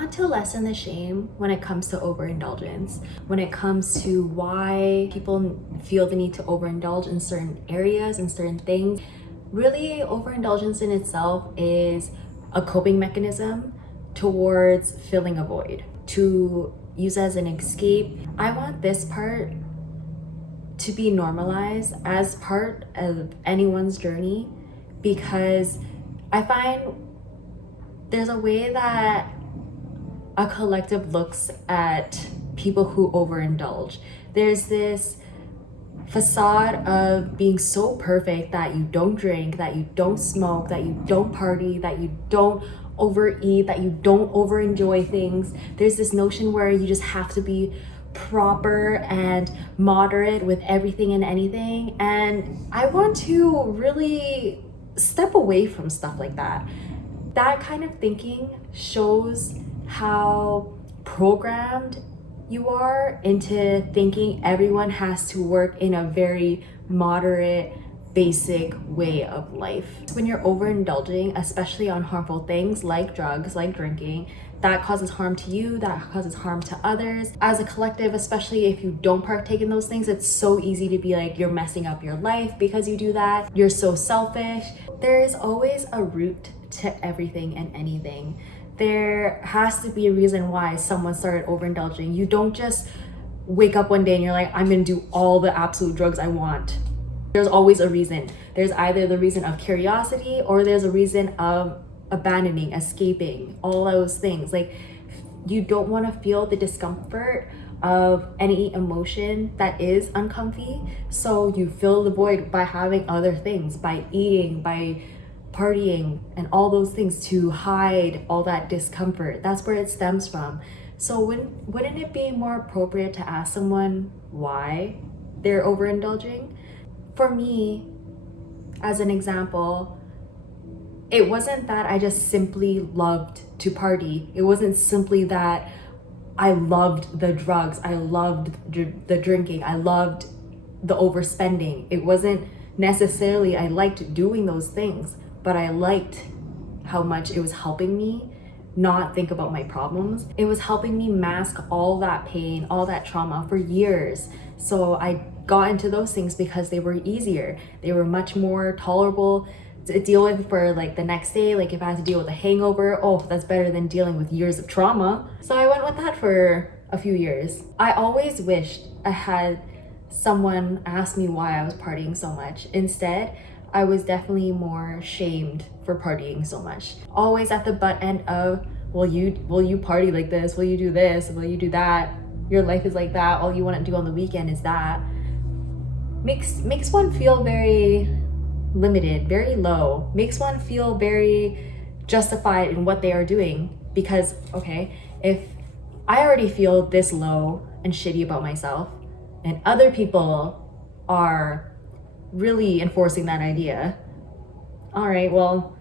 want to lessen the shame when it comes to overindulgence, when it comes to why people feel the need to overindulge in certain areas and certain things. Really, overindulgence in itself is a coping mechanism towards filling a void, to use as an escape. I want this part to be normalized as part of anyone's journey, because I find there's a way that a collective looks at people who overindulge. There's this facade of being so perfect that you don't drink, that you don't smoke, that you don't party, that you don't overeat, that you don't overenjoy things. There's this notion where you just have to be proper and moderate with everything and anything. And I want to really step away from stuff like that. That kind of thinking shows how programmed you are into thinking everyone has to work in a very moderate, basic way of life. When you're overindulging, especially on harmful things like drugs, like drinking, that causes harm to you, that causes harm to others. As a collective, especially if you don't partake in those things, it's so easy to be like, you're messing up your life because you do that. You're so selfish. There is always a root to everything and anything. There has to be a reason why someone started overindulging. You don't just wake up one day and you're like, I'm gonna do all the absolute drugs I want. There's always a reason. There's either the reason of curiosity or there's a reason of abandoning, escaping, all those things. Like, you don't want to feel the discomfort of any emotion that is uncomfy. So you fill the void by having other things, by eating, by partying, and all those things to hide all that discomfort. That's where it stems from. So wouldn't it be more appropriate to ask someone why they're overindulging? For me, as an example, it wasn't that I just simply loved to party. It wasn't simply that I loved the drugs, I loved the drinking, I loved the overspending. It wasn't necessarily I liked doing those things, but I liked how much it was helping me not think about my problems. It was helping me mask all that pain, all that trauma for years. So I got into those things because they were easier. They were much more tolerable to deal with for like the next day. Like if I had to deal with a hangover, oh, that's better than dealing with years of trauma. So I went with that for a few years. I always wished I had someone ask me why I was partying so much. Instead, I was definitely more shamed for partying so much. Always at the butt end of, will you party like this? Will you do this? Will you do that? Your life is like that. All you want to do on the weekend is that. Makes one feel very limited, very low. Makes one feel very justified in what they are doing. Because, okay, if I already feel this low and shitty about myself, and other people are really enforcing that idea, all right, well,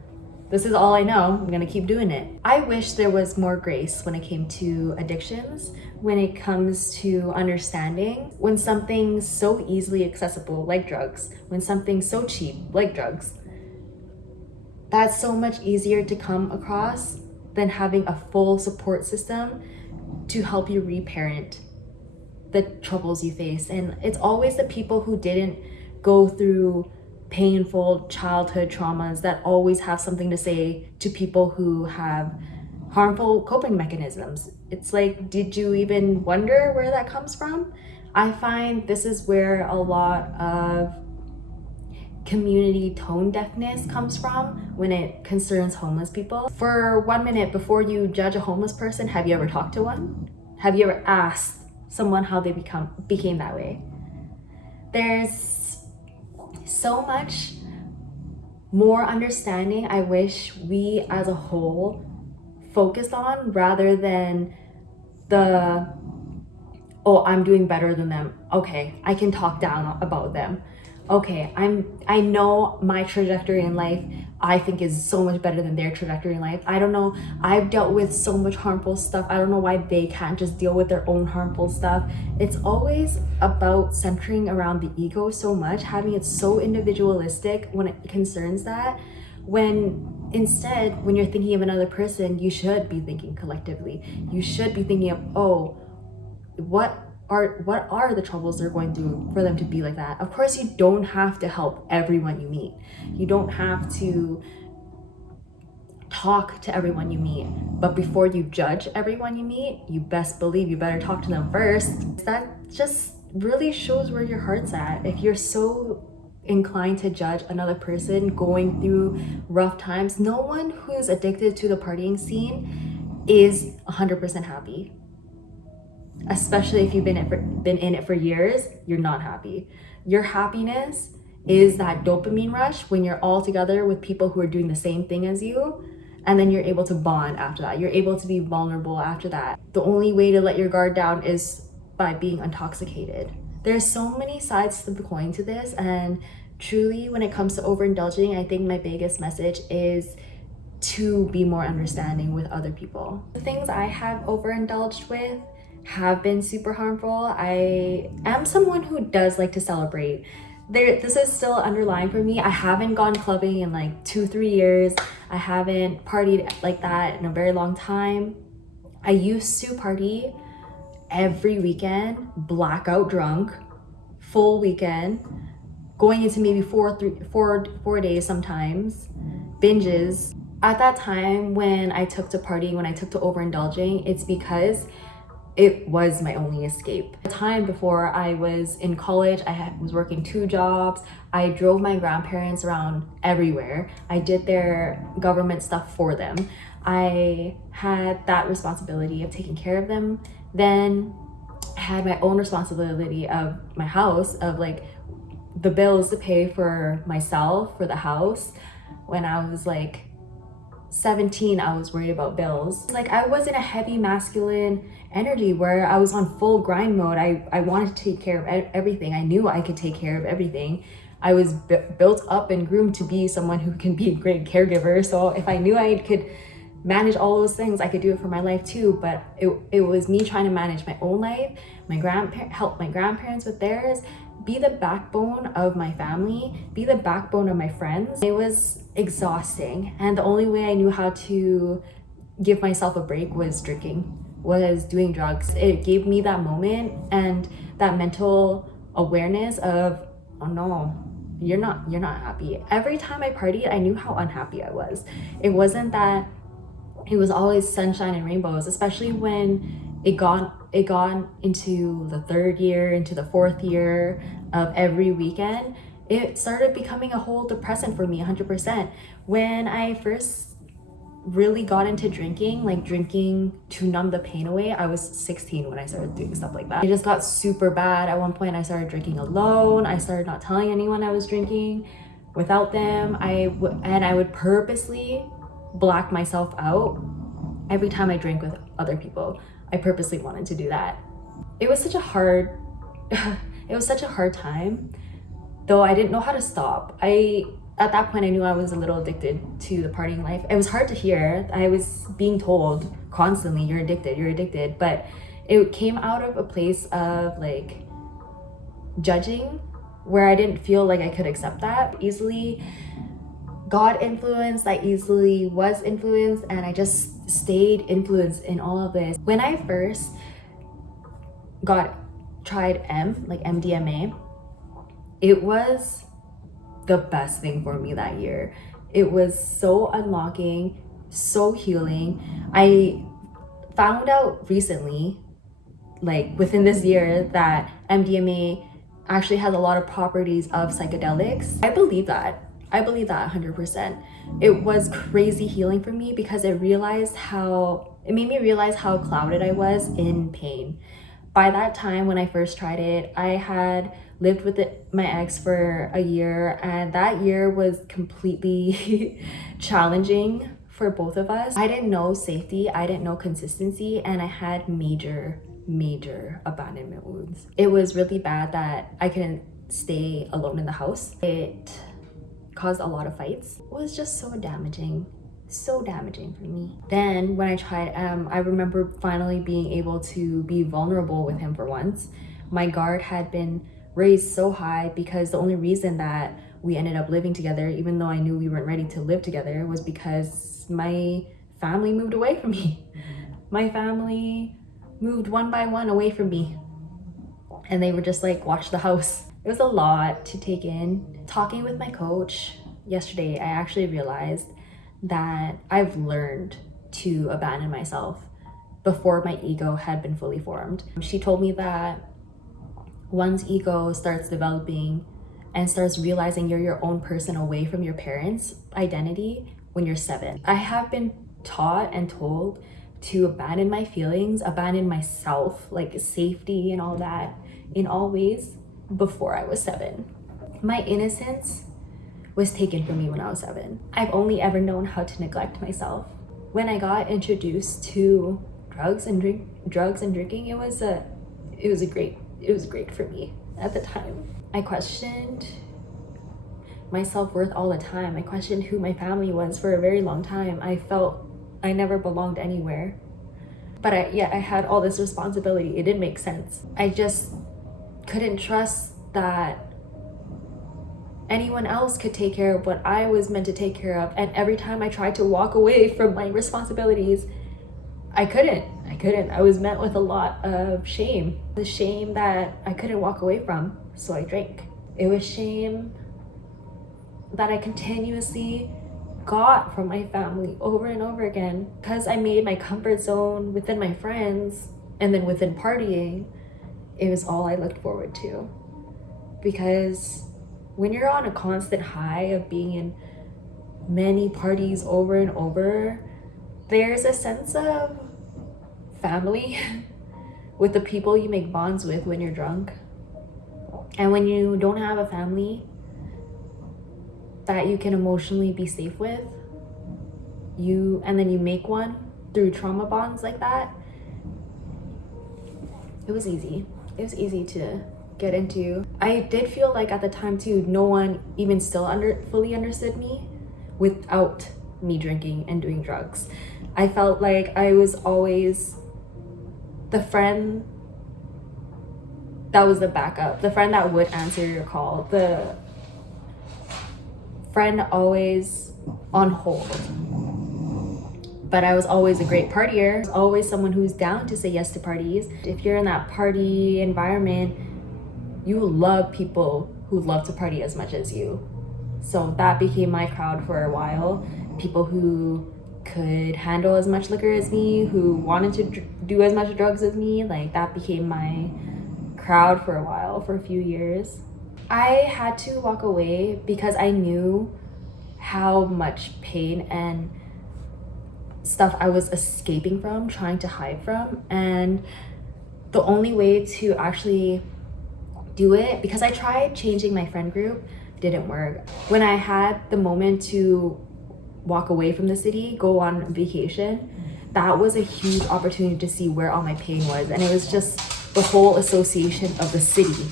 this is all I know. I'm gonna keep doing it. I wish there was more grace when it came to addictions, when it comes to understanding when something's so easily accessible, like drugs, when something's so cheap, like drugs, that's so much easier to come across than having a full support system to help you reparent the troubles you face. And it's always the people who didn't go through painful childhood traumas that always have something to say to people who have harmful coping mechanisms. It's like, did you even wonder where that comes from? I find this is where a lot of community tone deafness comes from when it concerns homeless people. For 1 minute, before you judge a homeless person, have you ever talked to one? Have you ever asked someone how they became that way? There's so much more understanding I wish we as a whole focused on, rather than the, oh, I'm doing better than them. Okay, I can talk down about them. Okay, I know my trajectory in life, I think, is so much better than their trajectory in life. I don't know, I've dealt with so much harmful stuff. I don't know why they can't just deal with their own harmful stuff. It's always about centering around the ego so much, having it so individualistic when it concerns that, when Instead, when you're thinking of another person, you should be thinking collectively. You should be thinking of, oh, what are the troubles they're going through for them to be like that. Of course, you don't have to help everyone you meet. You don't have to talk to everyone you meet, but before you judge everyone you meet, you best believe you better talk to them first. That just really shows where your heart's at. If you're so inclined to judge another person going through rough times, no one who's addicted to the partying scene is 100% happy. Especially if you've been in it for years, you're not happy. Your happiness is that dopamine rush when you're all together with people who are doing the same thing as you, and then you're able to bond after that. You're able to be vulnerable after that. The only way to let your guard down is by being intoxicated. There's so many sides to the coin to this, and truly when it comes to overindulging, I think my biggest message is to be more understanding with other people. The things I have overindulged with have been super harmful. I am someone who does like to celebrate. This is still underlying for me. I haven't gone clubbing in like 2-3 years. I haven't partied like that in a very long time. I used to party every weekend, blackout drunk, full weekend, going into maybe 4 days sometimes, binges. At that time when I took to partying, when I took to overindulging, it's because it was my only escape. The time before I was in college, was working 2 jobs. I drove my grandparents around everywhere. I did their government stuff for them. I had that responsibility of taking care of them. Then I had my own responsibility of my house, of like the bills to pay for myself, for the house. When I was like 17, I was worried about bills. Like, I was in a heavy masculine energy where I was on full grind mode. I wanted to take care of everything. I knew I could take care of everything. I was built up and groomed to be someone who can be a great caregiver. So if I knew I could manage all those things, I could do it for my life too. But it was me trying to manage my own life, help my grandparents with theirs, be the backbone of my family, be the backbone of my friends. It was exhausting, and the only way I knew how to give myself a break was drinking, was doing drugs. It gave me that moment and that mental awareness of, oh no, you're not happy. Every time I partied, I knew how unhappy I was. It wasn't that it was always sunshine and rainbows, especially when it got into the 3rd year, into the 4th year of every weekend. It started becoming a whole depressant for me, 100%. When I first really got into drinking, like drinking to numb the pain away, I was 16 when I started doing stuff like that. It just got super bad. At one point, I started drinking alone. I started not telling anyone I was drinking without them. I would purposely black myself out every time I drank with other people. I purposely wanted to do that. It was such a hard time, though I didn't know how to stop. At that point, I knew I was a little addicted to the partying life. It was hard to hear. I was being told constantly, you're addicted. But it came out of a place of like judging, where I didn't feel like I could accept that. Easily got influenced, I easily was influenced, and I just stayed influenced in all of this. When I first tried MDMA, it was the best thing for me that year. It was so unlocking, so healing. I found out recently, like within this year, that MDMA actually has a lot of properties of psychedelics. I believe that 100%. It was crazy healing for me because it made me realize how clouded I was in pain. By that time, when I first tried it, I had lived with my ex for a year, and that year was completely challenging for both of us. I didn't know safety, I didn't know consistency, and I had major abandonment wounds. It was really bad that I couldn't stay alone in the house. It caused a lot of fights. It was just so damaging for me. Then when I tried I remember finally being able to be vulnerable with him for once. My guard had been raised so high because the only reason that we ended up living together, even though I knew we weren't ready to live together, was because my family moved away from me. My family moved one by one away from me. And they were just like, watch the house. It was a lot to take in. Talking with my coach yesterday, I actually realized that I've learned to abandon myself before my ego had been fully formed. She told me that one's ego starts developing and starts realizing you're your own person away from your parents' identity when you're 7. I have been taught and told to abandon my feelings, abandon myself, like safety and all that, in all ways before I was 7. My innocence was taken from me when I was 7. I've only ever known how to neglect myself. When I got introduced to drugs and drinking, it was great for me at the time. I questioned my self-worth all the time. I questioned who my family was for a very long time. I felt I never belonged anywhere. But I had all this responsibility. It didn't make sense. I just couldn't trust that anyone else could take care of what I was meant to take care of. And every time I tried to walk away from my responsibilities, I couldn't. I was met with a lot of shame. The shame that I couldn't walk away from, so I drank. It was shame that I continuously got from my family over and over again, because I made my comfort zone within my friends and then within partying. It was all I looked forward to, because when you're on a constant high of being in many parties over and over, there's a sense of family with the people you make bonds with when you're drunk. And when you don't have a family that you can emotionally be safe with, and then you make one through trauma bonds like that, it was easy to get into. I did feel like at the time too, no one even still fully understood me without me drinking and doing drugs. I felt like I was always the friend that was the backup, the friend that would answer your call, the friend always on hold. But I was always a great partier, always someone who's down to say yes to parties. If you're in that party environment, you love people who love to party as much as you. So that became my crowd for a while. People who could handle as much liquor as me, who wanted to do as much drugs as me, like that became my crowd for a while, for a few years. I had to walk away because I knew how much pain and stuff I was escaping from, trying to hide from, and the only way to actually do it, because I tried changing my friend group, didn't work. When I had the moment to walk away from the city, go on vacation, that was a huge opportunity to see where all my pain was. And it was just the whole association of the city.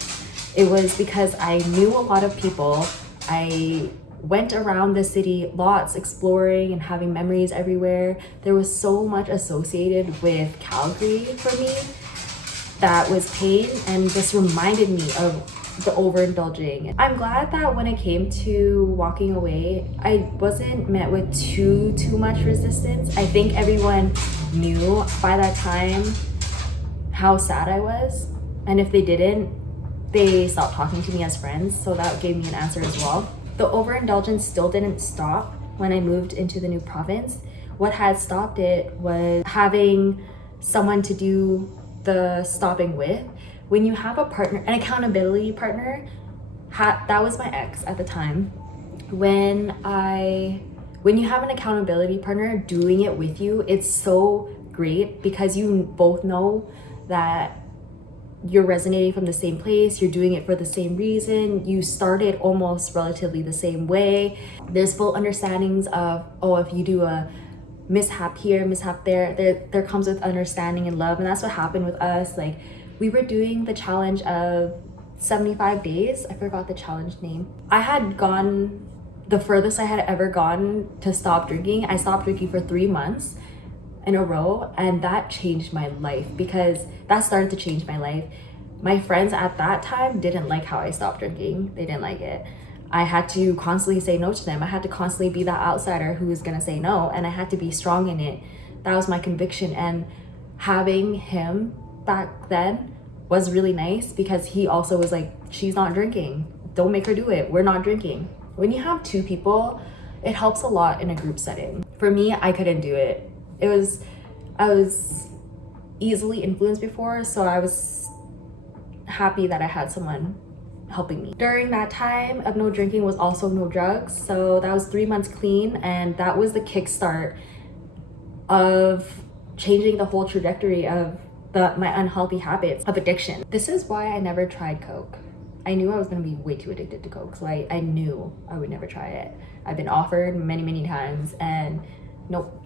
It was because I knew a lot of people. I went around the city lots, exploring and having memories everywhere. There was so much associated with Calgary for me that was pain and just reminded me of the overindulging. I'm glad that when it came to walking away, I wasn't met with too much resistance. I think everyone knew by that time how sad I was, and if they didn't, they stopped talking to me as friends, so that gave me an answer as well. The overindulgence still didn't stop when I moved into the new province. What had stopped it was having someone to do the stopping with. When you have a partner, an accountability partner, that was my ex at the time. When you have an accountability partner doing it with you, it's so great because you both know that you're resonating from the same place, you're doing it for the same reason, you started almost relatively the same way. There's full understandings of, if you do a mishap here, mishap there comes with understanding and love. And that's what happened with us. Like, we were doing the challenge of 75 days. I forgot the challenge name. I had gone the furthest I had ever gone to stop drinking. I stopped drinking for 3 months in a row, and that changed my life, because that started to change my life. My friends at that time didn't like how I stopped drinking. They didn't like it. I had to constantly say no to them. I had to constantly be that outsider who was gonna say no, and I had to be strong in it. That was my conviction. And having him back then was really nice because he also was like, she's not drinking. Don't make her do it. We're not drinking. When you have two people, it helps a lot in a group setting. For me, I couldn't do it. I was easily influenced before, so I was happy that I had someone helping me. During that time of no drinking was also no drugs. So that was 3 months clean, and that was the kickstart of changing the whole trajectory of my unhealthy habits of addiction. This is why I never tried Coke. I knew I was gonna be way too addicted to Coke, so I knew I would never try it. I've been offered many times and nope.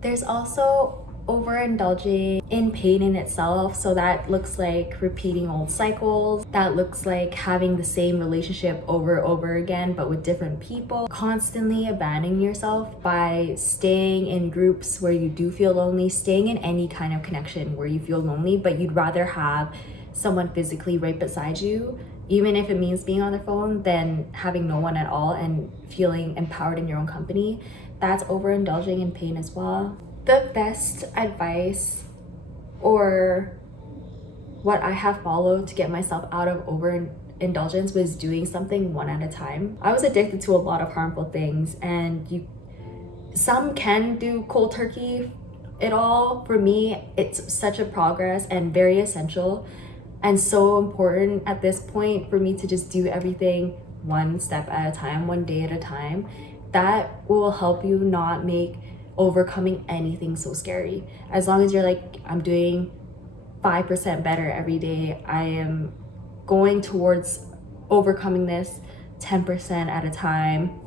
There's also overindulging in pain in itself. So that looks like repeating old cycles. That looks like having the same relationship over again, but with different people. Constantly abandoning yourself by staying in groups where you do feel lonely, staying in any kind of connection where you feel lonely, but you'd rather have someone physically right beside you, even if it means being on the phone, than having no one at all and feeling empowered in your own company. That's overindulging in pain as well. The best advice or what I have followed to get myself out of overindulgence was doing something one at a time. I was addicted to a lot of harmful things, and some can do cold turkey it all. For me, it's such a progress and very essential and so important at this point for me to just do everything one step at a time, one day at a time. That will help you not make overcoming anything so scary. As long as you're like, I'm doing 5% better every day, I am going towards overcoming this 10% at a time,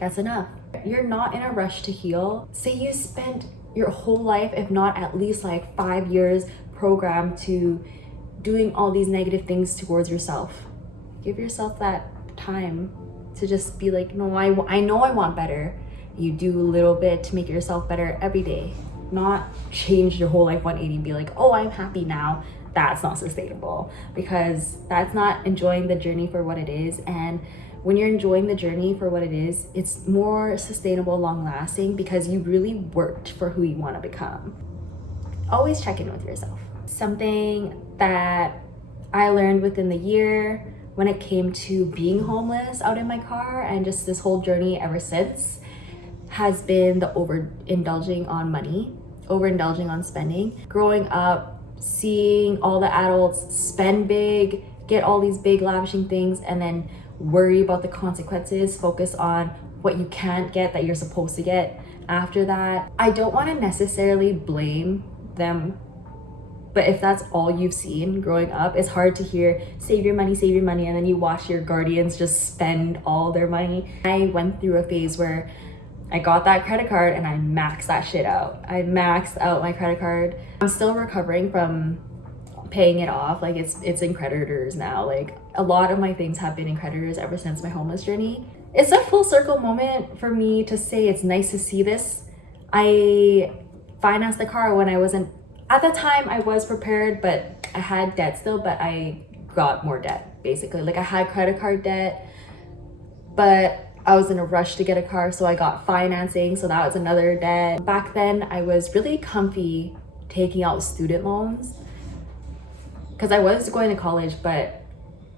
that's enough. You're not in a rush to heal. Say you spent your whole life, if not at least like 5 years, programmed to doing all these negative things towards yourself. Give yourself that time to just be like, no, I know I want better. You do a little bit to make yourself better every day, not change your whole life 180 and be like, oh, I'm happy now. That's not sustainable, because that's not enjoying the journey for what it is. And when you're enjoying the journey for what it is, it's more sustainable, long lasting, because you really worked for who you want to become. Always check in with yourself. Something that I learned within the year when it came to being homeless out in my car, and just this whole journey ever since, has been the overindulging on money, overindulging on spending. Growing up, seeing all the adults spend big, get all these big lavishing things, and then worry about the consequences, focus on what you can't get that you're supposed to get after that. I don't want to necessarily blame them, but if that's all you've seen growing up, it's hard to hear save your money, and then you watch your guardians just spend all their money. I went through a phase where I got that credit card and I maxed that shit out. I maxed out my credit card. I'm still recovering from paying it off. Like it's in creditors now. Like a lot of my things have been in creditors ever since my homeless journey. It's a full circle moment for me to say it's nice to see this. I financed the car when I wasn't, at the time I was prepared, but I had debt still, but I got more debt basically. Like I had credit card debt, but I was in a rush to get a car, so I got financing, so that was another debt. Back then, I was really comfy taking out student loans because I was going to college, but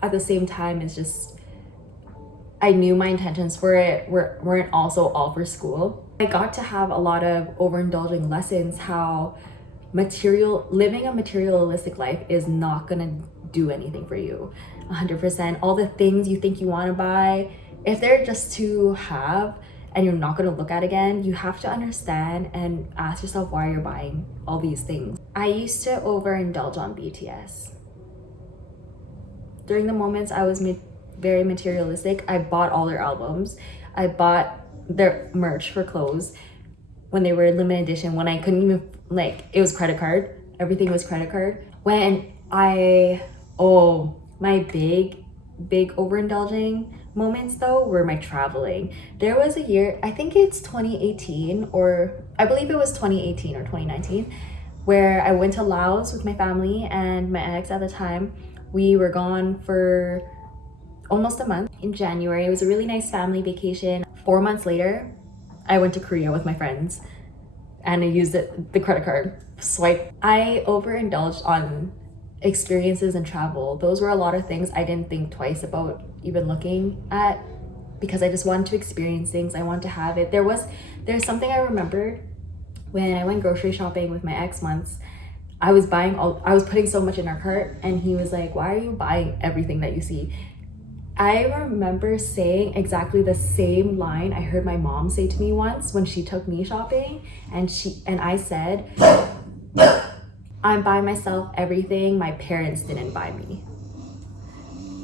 at the same time, it's just, I knew my intentions for it weren't also all for school. I got to have a lot of overindulging lessons, how living a materialistic life is not gonna do anything for you 100%. All the things you think you want to buy, if they're just to have and you're not going to look at again, you have to understand and ask yourself why you're buying all these things. I used to overindulge on BTS. During the moments I was very materialistic, I bought all their albums. I bought their merch for clothes when they were limited edition, when I couldn't even, like, it was credit card. Everything was credit card. When my big overindulging moments though were my traveling. There was a year, I think it's 2018, or I believe it was 2018 or 2019, where I went to Laos with my family and my ex at the time. We were gone for almost a month in January. It was a really nice family vacation. 4 months later, I went to Korea with my friends and I used the credit card swipe. I overindulged on experiences and travel. Those were a lot of things I didn't think twice about even looking at, because I just wanted to experience things. I wanted to have it. There's something I remembered when I went grocery shopping with my ex once. I was putting so much in our cart, and he was like, "Why are you buying everything that you see?" I remember saying exactly the same line I heard my mom say to me once when she took me shopping, and I said, "I'm buying myself everything my parents didn't buy me."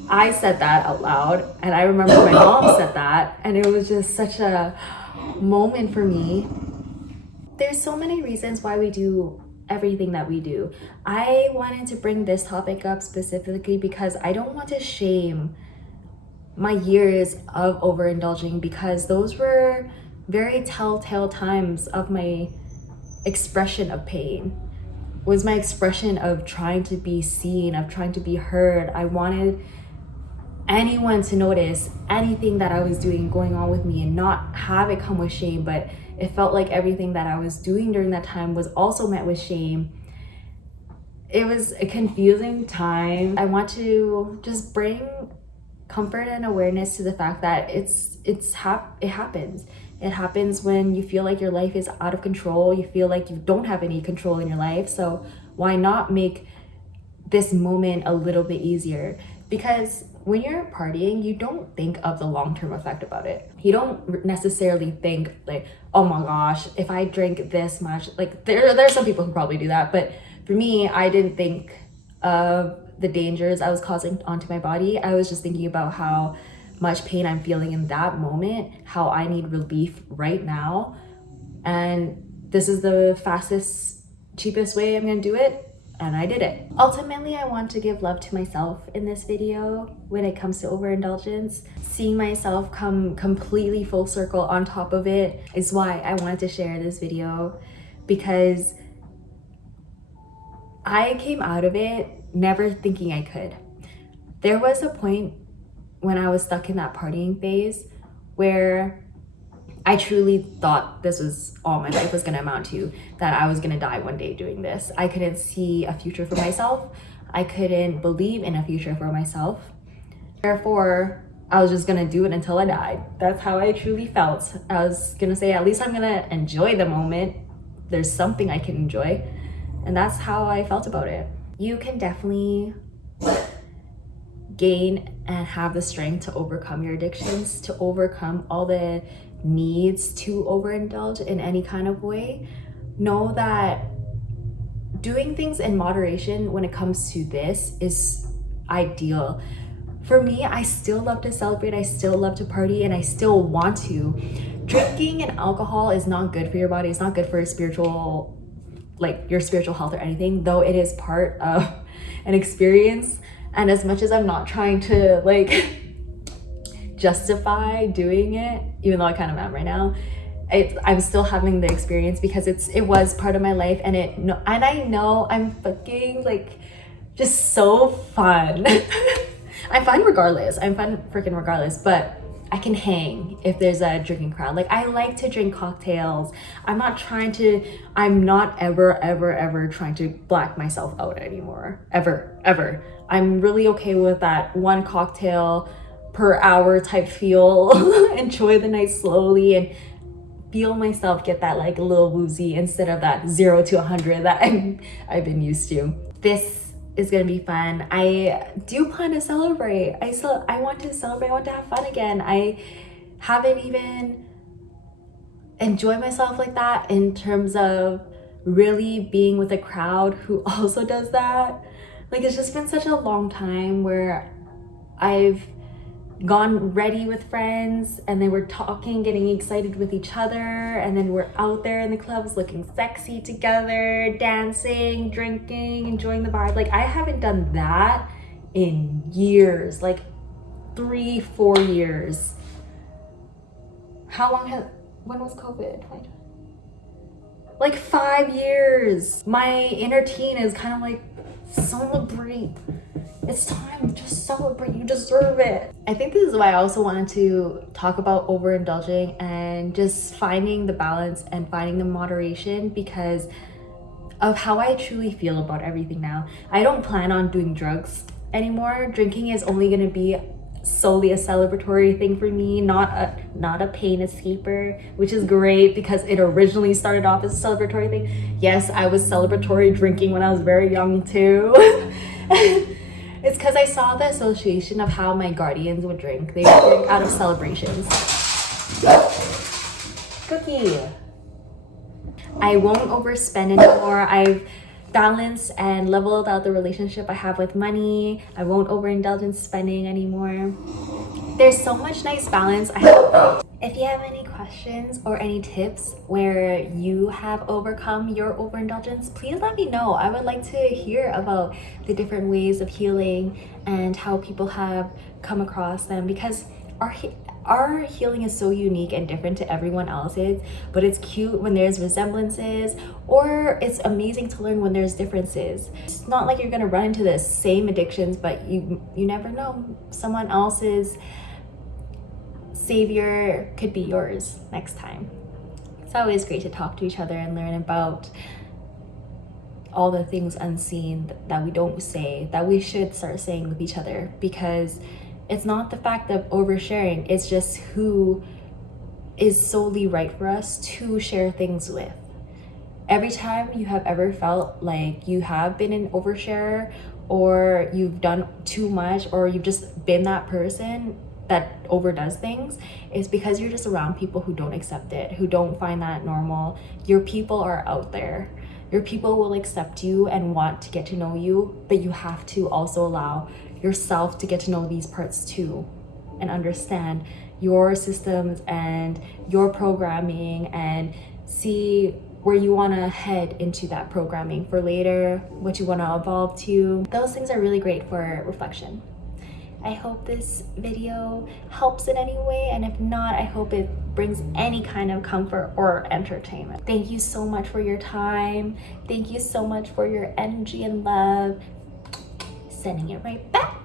I said that out loud, and I remember my mom said that, and it was just such a moment for me. There's so many reasons why we do everything that we do. I wanted to bring this topic up specifically because I don't want to shame my years of overindulging, because those were very telltale times of my expression of pain. Was my expression of trying to be seen, of trying to be heard. I wanted anyone to notice anything that I was doing going on with me and not have it come with shame, but it felt like everything that I was doing during that time was also met with shame. It was a confusing time. I want to just bring comfort and awareness to the fact that it happens. It happens when you feel like your life is out of control. You feel like you don't have any control in your life. So why not make this moment a little bit easier? Because when you're partying, you don't think of the long-term effect about it. You don't necessarily think like, oh my gosh, if I drink this much, like there are some people who probably do that, but for me, I didn't think of the dangers I was causing onto my body. I was just thinking about how much pain I'm feeling in that moment, how I need relief right now, and this is the fastest, cheapest way I'm gonna do it. And I did it. Ultimately, I want to give love to myself in this video when it comes to overindulgence. Seeing myself come completely full circle on top of it is why I wanted to share this video, because I came out of it never thinking I could. There was a point when I was stuck in that partying phase where I truly thought this was all my life was gonna amount to, that I was gonna die one day doing this. I couldn't see a future for myself. I couldn't believe in a future for myself. Therefore, I was just gonna do it until I died. That's how I truly felt. I was gonna say, at least I'm gonna enjoy the moment. There's something I can enjoy. And that's how I felt about it. You can definitely gain and have the strength to overcome your addictions, to overcome all the needs to overindulge in any kind of way. Know that doing things in moderation when it comes to this is ideal. For me, I still love to celebrate, I still love to party, and I still want to. Drinking and alcohol is not good for your body. It's not good for your spiritual health or anything, though it is part of an experience. And as much as I'm not trying to justify doing it, even though I kind of am right now, I'm still having the experience because it was part of my life, and I know I'm fucking just so fun. I'm fine regardless. I'm fun freaking regardless, but I can hang if there's a drinking crowd. I like to drink cocktails. I'm not ever trying to black myself out anymore. Ever. I'm really okay with that one cocktail per hour type feel. Enjoy the night slowly and feel myself get that a little woozy instead of that 0 to 100 that I've been used to. This is gonna be fun. I do plan to celebrate. I want to celebrate. I want to have fun again. I haven't even enjoyed myself like that in terms of really being with a crowd who also does that. It's just been such a long time where I've gone ready with friends and then we're talking, getting excited with each other, and then we're out there in the clubs looking sexy together, dancing, drinking, enjoying the vibe. I haven't done that in years, 3-4 years. When was COVID? 5 years. My inner teen is kind of celebrate, It's time to celebrate. You deserve it. I think this is why I also wanted to talk about overindulging and just finding the balance and finding the moderation, because of how I truly feel about everything now. I don't plan on doing drugs anymore. Drinking is only gonna be solely a celebratory thing for me, not a pain escaper, which is great because it originally started off as a celebratory thing. Yes, I was celebratory drinking when I was very young too. It's because I saw the association of how my guardians would drink. They would drink out of celebrations. Cookie. I won't overspend anymore. I've balanced and leveled out the relationship I have with money. I won't overindulge in spending anymore. There's so much nice balance I have. If you have any questions or any tips where you have overcome your overindulgence, please let me know. I would like to hear about the different ways of healing and how people have come across them, because our healing is so unique and different to everyone else's, but it's cute when there's resemblances, or it's amazing to learn when there's differences. It's not like you're gonna run into the same addictions, but you never know. Someone else's savior could be yours next time. It's always great to talk to each other and learn about all the things unseen that we don't say, that we should start saying with each other, because it's not the fact of oversharing, it's just who is solely right for us to share things with. Every time you have ever felt like you have been an oversharer, or you've done too much, or you've just been that person that overdoes things, is because you're just around people who don't accept it, who don't find that normal. Your people are out there. Your people will accept you and want to get to know you, but you have to also allow yourself to get to know these parts too, and understand your systems and your programming, and see where you want to head into that programming for later, what you want to evolve to. Those things are really great for reflection. I hope this video helps in any way, and if not, I hope it brings any kind of comfort or entertainment. Thank you so much for your time. Thank you so much for your energy and love. Sending it right back.